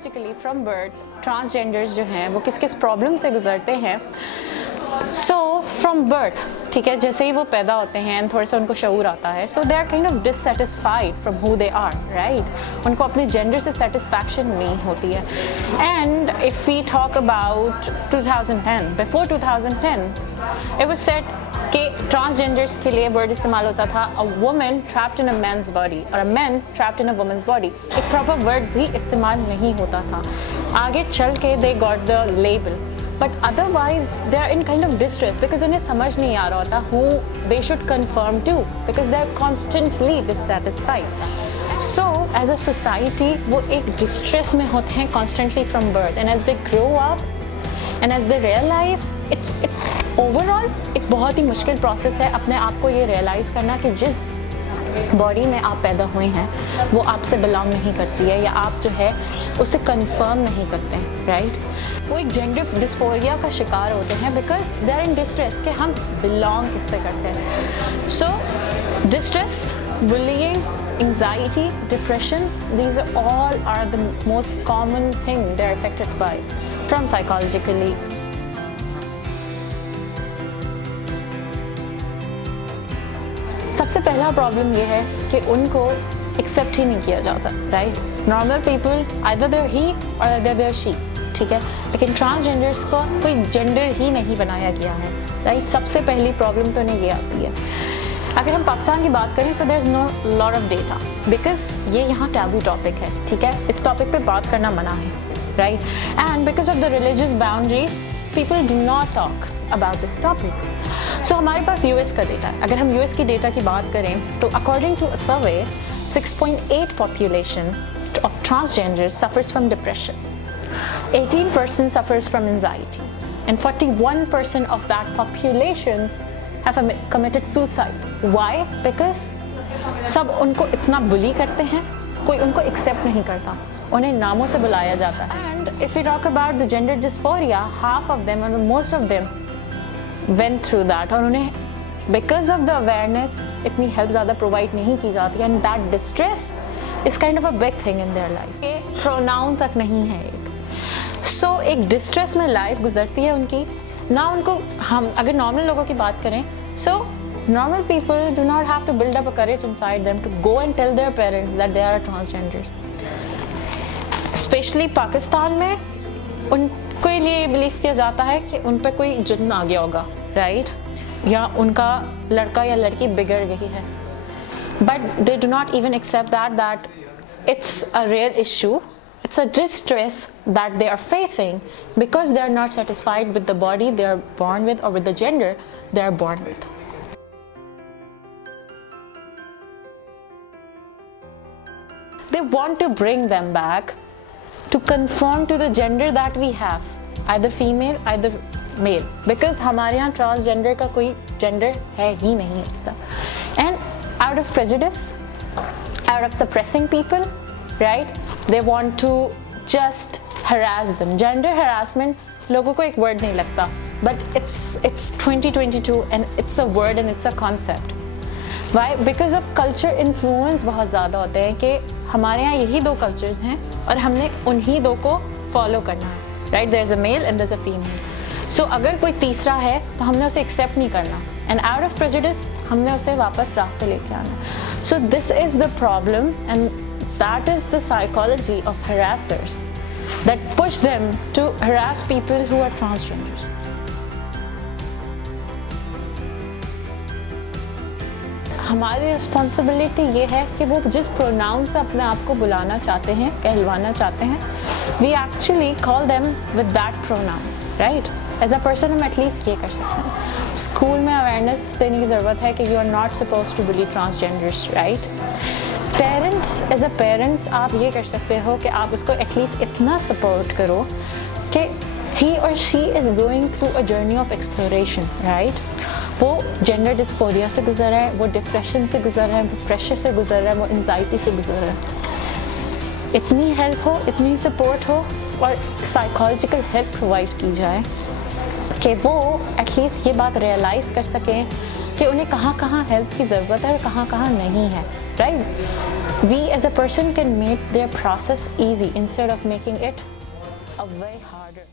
Psychologically from birth transgenders जो हैं वो किस किस प्रॉब्लम से गुजरते हैं। सो फ्रॉम बर्थ, ठीक है, जैसे ही वो पैदा होते हैं थोड़ा सा उनको शऊर आता है, so they are kind of dissatisfied from who they are, right. उनको अपने जेंडर से सेटिस्फैक्शन नहीं होती है। And if we talk about 2010, before 2010 it was said कि ट्रांसजेंडर्स के लिए वर्ड इस्तेमाल होता था a woman trapped in a man's body और a man trapped in a woman's body. एक प्रॉपर वर्ड भी इस्तेमाल नहीं होता था। आगे चल के they got the label, but otherwise they are in kind of distress because उन्हें समझ नहीं आ रहा होता who they should confirm to, because they are constantly dissatisfied. So as a society वो एक डिस्ट्रेस में होते हैं constantly from birth, and as they grow up and as they realize it's overall एक बहुत ही मुश्किल प्रोसेस है अपने आप को ये रियलाइज़ करना कि जिस बॉडी में आप पैदा हुए हैं वो आपसे बिलोंग नहीं करती है, या आप जो है उसे कंफर्म नहीं करते हैं, राइट। वो एक जेंडर डिस्फोरिया का शिकार होते हैं because they are in distress कि हम बिलोंग किससे करते हैं। So distress, bullying, anxiety, depression, these all are the most common thing they are affected by from psychologically. सबसे पहला प्रॉब्लम ये है कि उनको एक्सेप्ट ही नहीं किया जाता, right. Normal people either there ही और आइदर देयर शी, ठीक है, लेकिन ट्रांसजेंडर्स को कोई जेंडर ही नहीं बनाया गया है, राइट। सबसे पहली प्रॉब्लम तो उन्हें ये आती है। अगर हम पाकिस्तान की बात करें so there is no lot of data because ये यहाँ टैबू टॉपिक है, ठीक है, इस टॉपिक पे बात करना मना है, right. And because of the religious boundaries people do not talk about this topic. So हमारे पास यूएस का डेटा है। अगर हम यूएस की डेटा की बात करें तो according to a survey 6.8 population of transgenders suffers from depression, 18% suffers from anxiety and 41% of that population have committed suicide. Why? Because सब उनको इतना बुली करते हैं, कोई उनको एक्सेप्ट नहीं करता, उन्हें नामों से बुलाया जाता है। And if we talk about the gender dysphoria, half of them or most of them went through that, और उन्हें because of the awareness इतनी हेल्प ज़्यादा प्रोवाइड नहीं की जाती, and that distress is kind of a big thing in their life. ये pronoun तक नहीं है एक। So एक डिस्ट्रेस में लाइफ गुजरती है उनकी ना। उनको हम अगर नॉर्मल लोगों की बात करें, so normal people do not have to build up a courage inside them to go and tell their parents that they are transgenders. Especially Pakistan में उनको लिए ये बिलीव किया जाता है कि उन पर कोई जुर्म आ गया होगा, राइट, या उनका लड़का या लड़की बिगड़ गई है, but they do not even accept that it's a real issue. It's a distress that they are facing because they are not satisfied with the body they are born with or with the gender they are born with. They want to bring them back to conform to the gender that we have, either female, either male, because हमारे यहाँ transgender का कोई gender है ही नहीं होता. And out of prejudice, out of suppressing people, right? They want to just harass them. Gender harassment लोगों को एक word नहीं लगता, but it's 2022 and it's a word and it's a concept. Why? Because of culture influence बहुत ज़्यादा होते हैं कि हमारे यहाँ यही दो cultures हैं और हमने उन्हीं दो को follow करना है, right? There's a male and there's a female. So अगर कोई तीसरा है तो हमने उसे accept नहीं करना, and out of prejudice हमने उसे वापस राह पे लेके आना. So this is the problem, and that is the psychology of harassers that push them to harass people who are transgenders. हमारी रिस्पॉन्सिबिलिटी ये है कि वो जिस प्रोनाउन से अपने आप को बुलाना चाहते हैं, कहलवाना चाहते हैं, we actually call them with that pronoun, right? As a person हम एटलीस्ट ये कर सकते हैं। स्कूल में अवेयरनेस देने की ज़रूरत है कि you are not supposed to bully transgenders, right? Parents, as a parents आप ये कर सकते हो कि आप उसको एटलीस्ट इतना सपोर्ट करो कि ही और she is going through a journey of exploration, right. वो जेंडर डिस्फोरिया से गुजर रहा है, वो डिप्रेशन से गुजर रहा है, वो प्रेशर से गुजर रहा है, वो एंजाइटी से गुजर रहा है। इतनी हेल्प हो, इतनी सपोर्ट हो और साइकोलॉजिकल हेल्प प्रोवाइड की जाए कि वो एटलीस्ट ये बात रियलाइज़ कर सकें कि उन्हें कहाँ कहाँ हेल्प की ज़रूरत है और कहाँ कहाँ नहीं है, right. We as a person can make their process easy instead of making it a way harder.